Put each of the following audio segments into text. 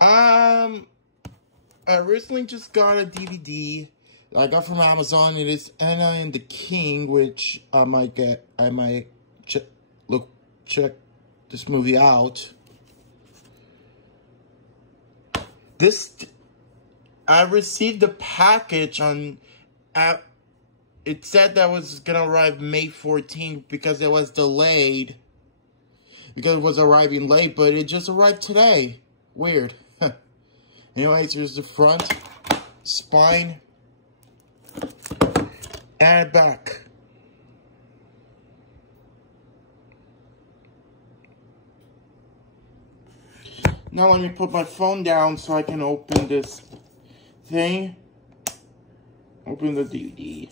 I recently just got a DVD I got from Amazon. It is Anna and the King, which I might check this movie out. I received the package on, it said that was gonna arrive May 14th because it was delayed. Because it was arriving late, but it just arrived today. Weird. Anyways, here's the front, spine, and back. Now let me put my phone down so I can open this thing. Open the DVD.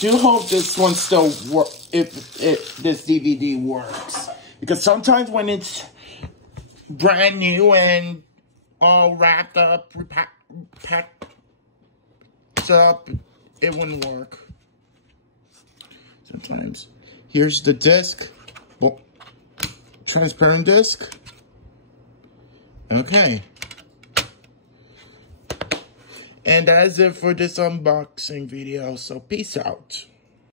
Do hope this one still works, if this DVD works, because sometimes when it's brand new and all wrapped up, packed up, it wouldn't work. Sometimes. Here's the disc, transparent disc. Okay. And that is it for this unboxing video, so peace out.